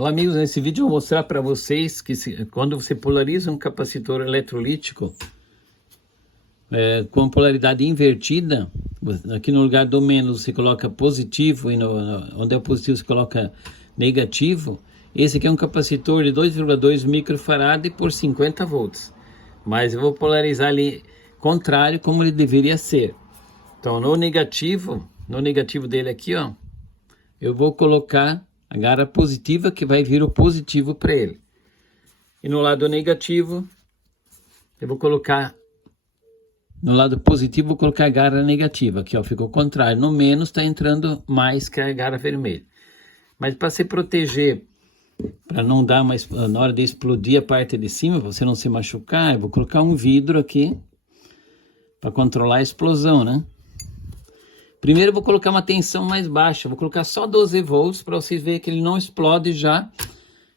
Olá amigos, nesse vídeo eu vou mostrar para vocês que quando você polariza um capacitor eletrolítico com polaridade invertida, aqui no lugar do menos você coloca positivo e onde é o positivo você coloca negativo. Esse aqui é um capacitor de 2,2 microfarad por 50 volts, mas eu vou polarizar ele contrário como ele deveria ser. Então no negativo dele aqui, ó, eu vou colocar a garra positiva, que vai vir o positivo para ele. E no lado negativo, eu vou colocar, no lado positivo, vou colocar a garra negativa. Aqui, ó, ficou o contrário. No menos está entrando mais que a garra vermelha. Mas para se proteger, para não dar mais, na hora de explodir a parte de cima, para você não se machucar, eu vou colocar um vidro aqui, para controlar a explosão, né? Primeiro eu vou colocar uma tensão mais baixa, vou colocar só 12 volts para vocês verem que ele não explode já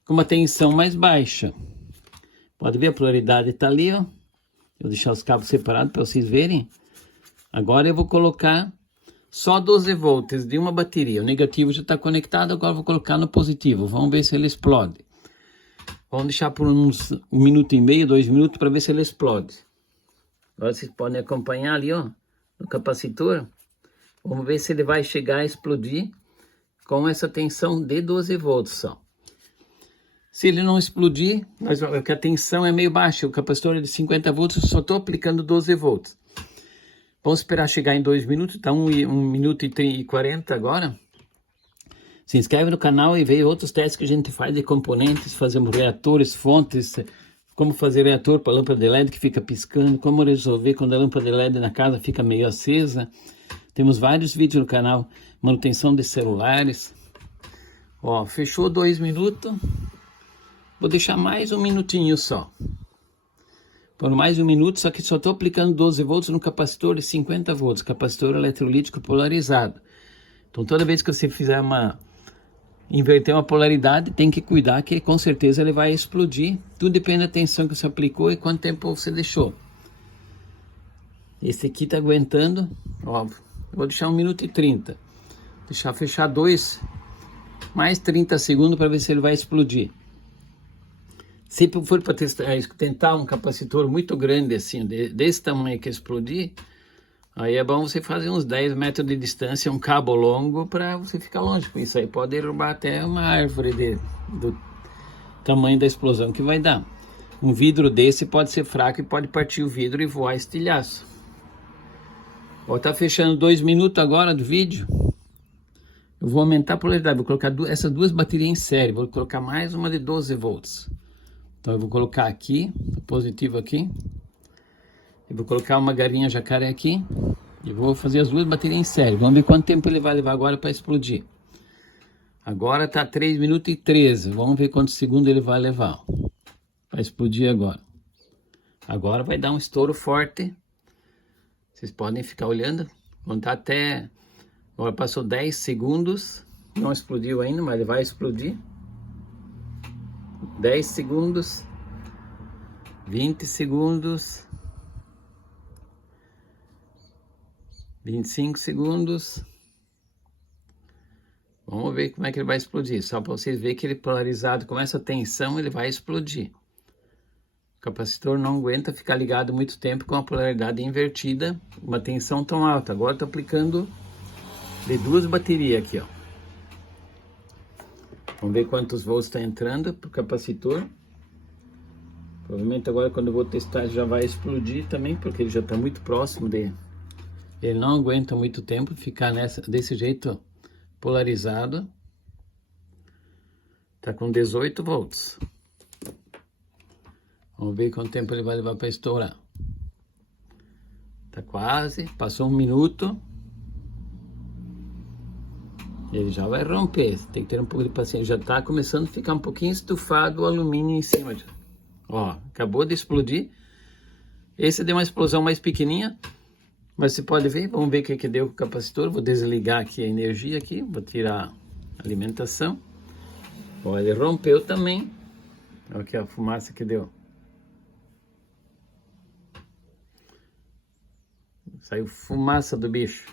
com uma tensão mais baixa. Pode ver, a polaridade está ali, ó. Eu vou deixar os cabos separados para vocês verem. Agora eu vou colocar só 12 volts de uma bateria. O negativo já está conectado, agora eu vou colocar no positivo. Vamos ver se ele explode. Vamos deixar por uns 1 minuto e meio, 2 minutos para ver se ele explode. Agora vocês podem acompanhar ali, ó, no capacitor. Vamos ver se ele vai chegar a explodir com essa tensão de 12 volts só. Se ele não explodir, porque a tensão é meio baixa, o capacitor é de 50 volts, eu só estou aplicando 12 volts. Vamos esperar chegar em 2 minutos, tá 1 minuto e 40 agora. Se inscreve no canal e vê outros testes que a gente faz de componentes, fazemos reatores, fontes, como fazer reator para lâmpada de LED que fica piscando, como resolver quando a lâmpada de LED na casa fica meio acesa. Temos vários vídeos no canal, manutenção de celulares. Ó, fechou 2 minutos. Vou deixar mais 1 minutinho só. Por mais 1 minuto, só que só estou aplicando 12 volts no capacitor de 50 volts, capacitor eletrolítico polarizado. Então toda vez que você fizer inverter uma polaridade, tem que cuidar que com certeza ele vai explodir. Tudo depende da tensão que você aplicou e quanto tempo você deixou. Esse aqui tá aguentando, ó. Eu vou deixar 1 minuto e 30. Deixar fechar mais 30 segundos para ver se ele vai explodir. Se for para tentar um capacitor muito grande assim, desse tamanho que explodir, aí é bom você fazer uns 10 metros de distância, um cabo longo para você ficar longe. Porque isso aí pode derrubar até uma árvore do tamanho da explosão que vai dar. Um vidro desse pode ser fraco e pode partir o vidro e voar estilhaço. Ó, tá fechando 2 minutos agora do vídeo. Eu vou aumentar a polaridade, vou colocar essas duas baterias em série, vou colocar mais uma de 12 volts. Então eu vou colocar aqui, o positivo aqui. Eu vou colocar uma garinha jacaré aqui. E vou fazer as duas baterias em série. Vamos ver quanto tempo ele vai levar agora para explodir. Agora tá 3 minutos e 13. Vamos ver quantos segundos ele vai levar para explodir agora. Agora vai dar um estouro forte. Vocês podem ficar olhando, contar até, agora passou 10 segundos, não explodiu ainda, mas ele vai explodir. 10 segundos, 20 segundos, 25 segundos. Vamos ver como é que ele vai explodir, só para vocês verem que ele polarizado com essa tensão, ele vai explodir. O capacitor não aguenta ficar ligado muito tempo com a polaridade invertida, uma tensão tão alta. Agora estou aplicando de 2 baterias aqui, ó. Vamos ver quantos volts está entrando para o capacitor. Provavelmente agora quando eu vou testar já vai explodir também, porque ele já está muito próximo dele. Ele não aguenta muito tempo ficar desse jeito polarizado. Está com 18 volts. Vamos ver quanto tempo ele vai levar para estourar. Tá quase, passou 1 minuto. Ele já vai romper, tem que ter um pouco de paciência. Já tá começando a ficar um pouquinho estufado o alumínio em cima. Ó, acabou de explodir. Esse deu uma explosão mais pequenininha, mas você pode ver, vamos ver o que deu com o capacitor. Vou desligar aqui a energia aqui, vou tirar a alimentação. Ó, ele rompeu também. Olha aqui a fumaça que deu. Saiu fumaça do bicho.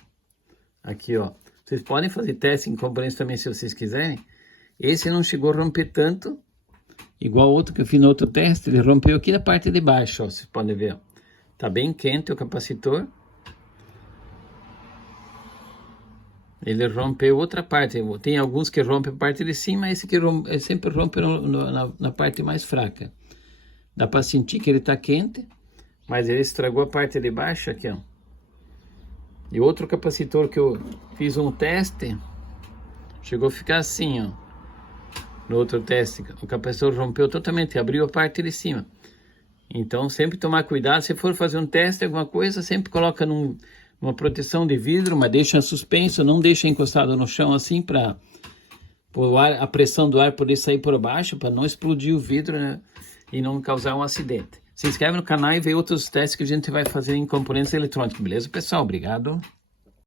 Aqui, ó. Vocês podem fazer teste em componentes também se vocês quiserem. Esse não chegou a romper tanto, igual outro que eu fiz no outro teste, ele rompeu aqui na parte de baixo, ó, vocês podem ver, ó. Tá bem quente o capacitor. Ele rompeu outra parte, tem alguns que rompem a parte de cima, esse que rompe, sempre rompe na parte mais fraca. Dá para sentir que ele tá quente, mas ele estragou a parte de baixo aqui, ó. E outro capacitor que eu fiz um teste, chegou a ficar assim, ó. No outro teste, o capacitor rompeu totalmente, abriu a parte de cima. Então, sempre tomar cuidado, se for fazer um teste, alguma coisa, sempre coloca numa proteção de vidro, mas deixa suspenso, não deixa encostado no chão assim, para a pressão do ar poder sair por baixo, para não explodir o vidro, né? E não causar um acidente. Se inscreve no canal e vê outros testes que a gente vai fazer em componentes eletrônicos, beleza, pessoal? Obrigado.